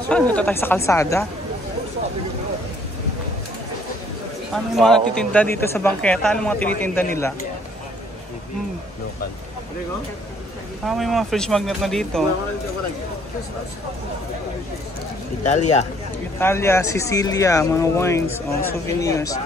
Dito tayo sa kalsada. Ano yung mga natitinda dito sa bangketa? Ano mga tinitinda nila? Local. May mga fridge magnet na dito. Italia, Sicilia, mga wines, souvenirs.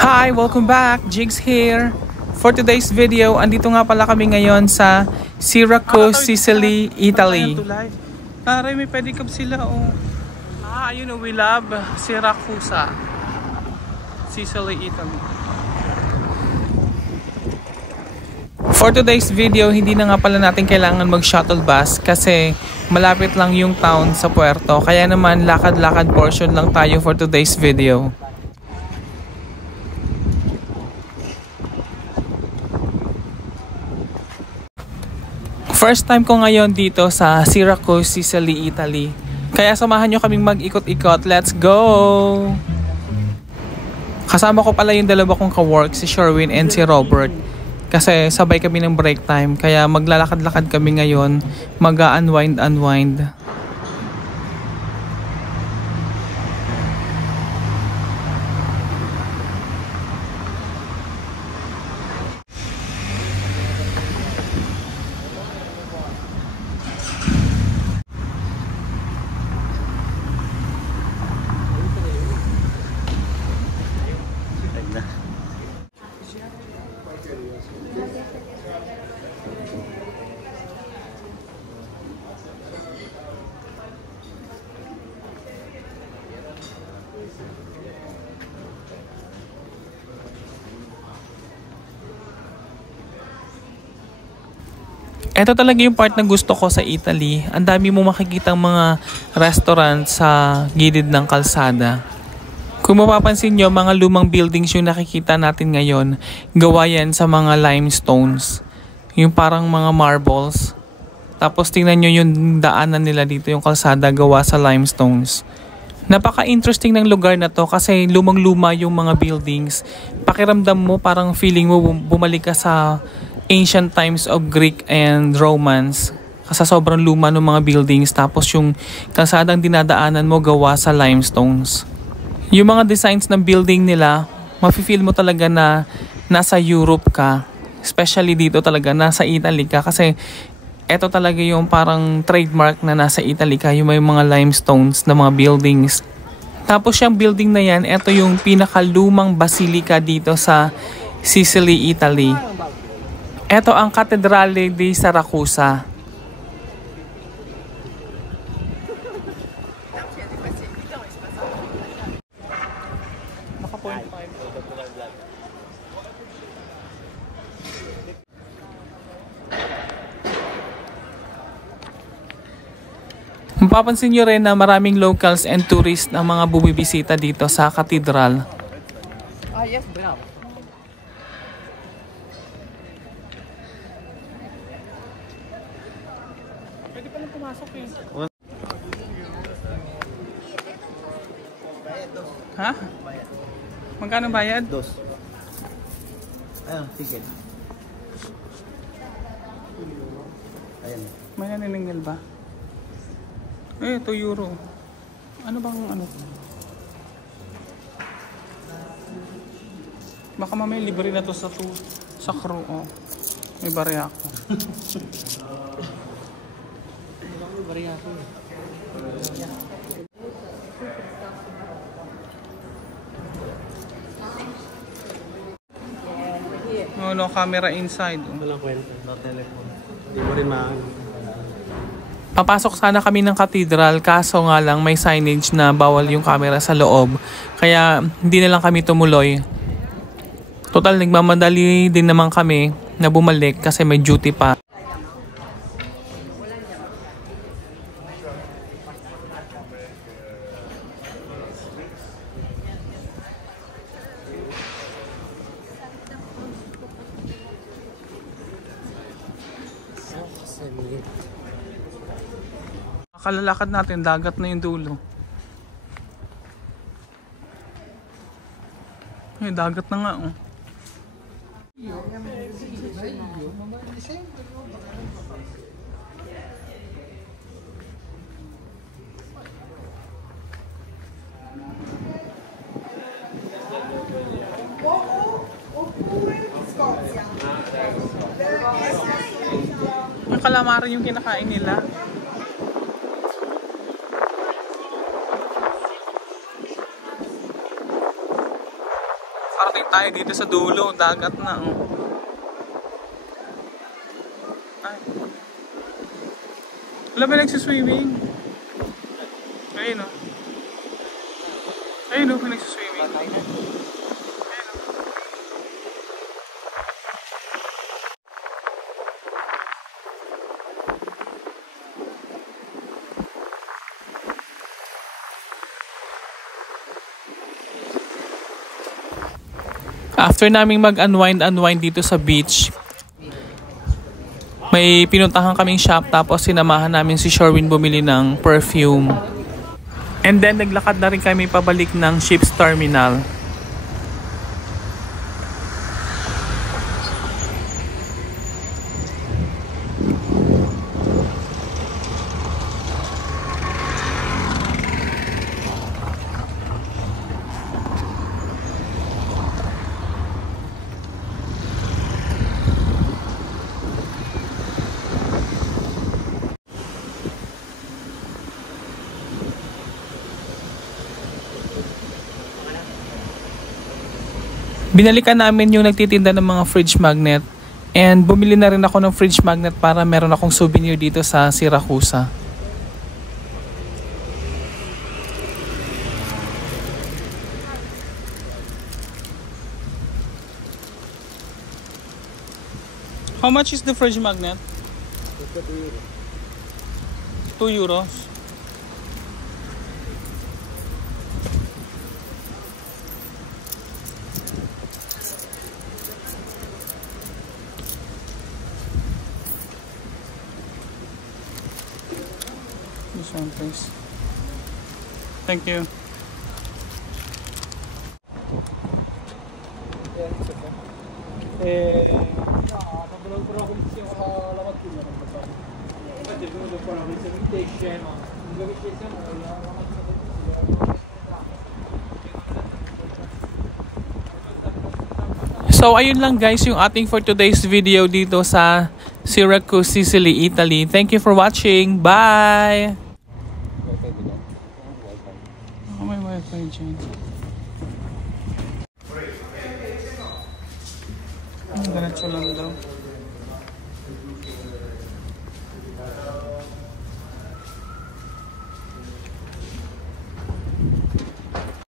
Hi! Welcome back! Jigs here! For today's video, andito nga pala kami ngayon sa Syracuse, Sicily, Italy. Taray, may pedicab sila ayun we love Syracuse, Sicily, Italy. For today's video, hindi na nga pala natin kailangan mag-shuttle bus kasi malapit lang yung town sa puerto. Kaya naman lakad-lakad portion lang tayo for today's video. First time ko ngayon dito sa Syracuse, Sicily, Italy. Kaya samahan nyo kaming mag-ikot-ikot. Let's go! Kasama ko pala yung dalawa kong ka-work, si Sherwin and si Robert. Kasi sabay kami ng break time. Kaya maglalakad-lakad kami ngayon. Mag-unwind. Ito talaga yung part na gusto ko sa Italy. Ang dami mo makikitang mga restaurant sa gilid ng kalsada. Kung mapapansin nyo, mga lumang buildings yung nakikita natin ngayon, gawa yan sa mga limestones. Yung parang mga marbles. Tapos tingnan nyo yung daanan nila dito, yung kalsada gawa sa limestones. Napaka-interesting ng lugar na to kasi lumang-luma yung mga buildings. Pakiramdam mo, parang feeling mo bumalik ka sa ancient times of Greek and Romans. Kasi sobrang luma ng mga buildings. Tapos yung kalsadang dinadaanan mo gawa sa limestones. Yung mga designs ng building nila, mafe-feel mo talaga na nasa Europe ka. Especially dito talaga, nasa Italy ka. Kasi eto talaga yung parang trademark na nasa Italy ka. Yung may mga limestones na mga buildings. Tapos yung building na yan, eto yung pinakalumang basilica dito sa Sicily, Italy. Ito ang Catedrale di Siracusa. Mapapansin nyo rin na maraming locals and tourists na mga bumibisita dito sa katedral. Yes, bravo. Pwede pa lang pumasok eh. Ha? Magkano bayad? Dos. Ayun, ticket. Ayun. May naniningil ba? €2. Ano bang ano? Baka mamaya libre na to sa crew. May barya ako. May barya ako. No camera inside. Walang kwenta. No telephone. Hindi mo rin Papasok sana kami ng katedral kaso nga lang may signage na bawal yung camera sa loob. Kaya hindi na lang kami tumuloy. Total nagmamadali din naman kami na bumalik kasi may duty pa. Kalalakad natin, dagat na yung dulo. Ay, dagat na nga oh. Yung calamari yung kinakain nila. Parating tayo dito sa dulo, dagat na oh. Ay. Wala ba nagsiswimming? Ayun oh. Ayun oh, nagsiswimming. Ayun oh. After naming mag-unwind dito sa beach, may pinuntahan kaming shop tapos sinamahan namin si Sherwin bumili ng perfume. And then naglakad na rin kami pabalik ng ship's terminal. Binalikan namin yung nagtitinda ng mga fridge magnet and bumili na rin ako ng fridge magnet para meron akong souvenir dito sa Siracusa. How much is the fridge magnet? 2 euros. This one, please. Thank you. So ayun lang guys yung ating for today's video dito sa Syracuse, Sicily, Italy. Thank you for watching. Bye! Oh, may wifi dyan. Diretso lang daw.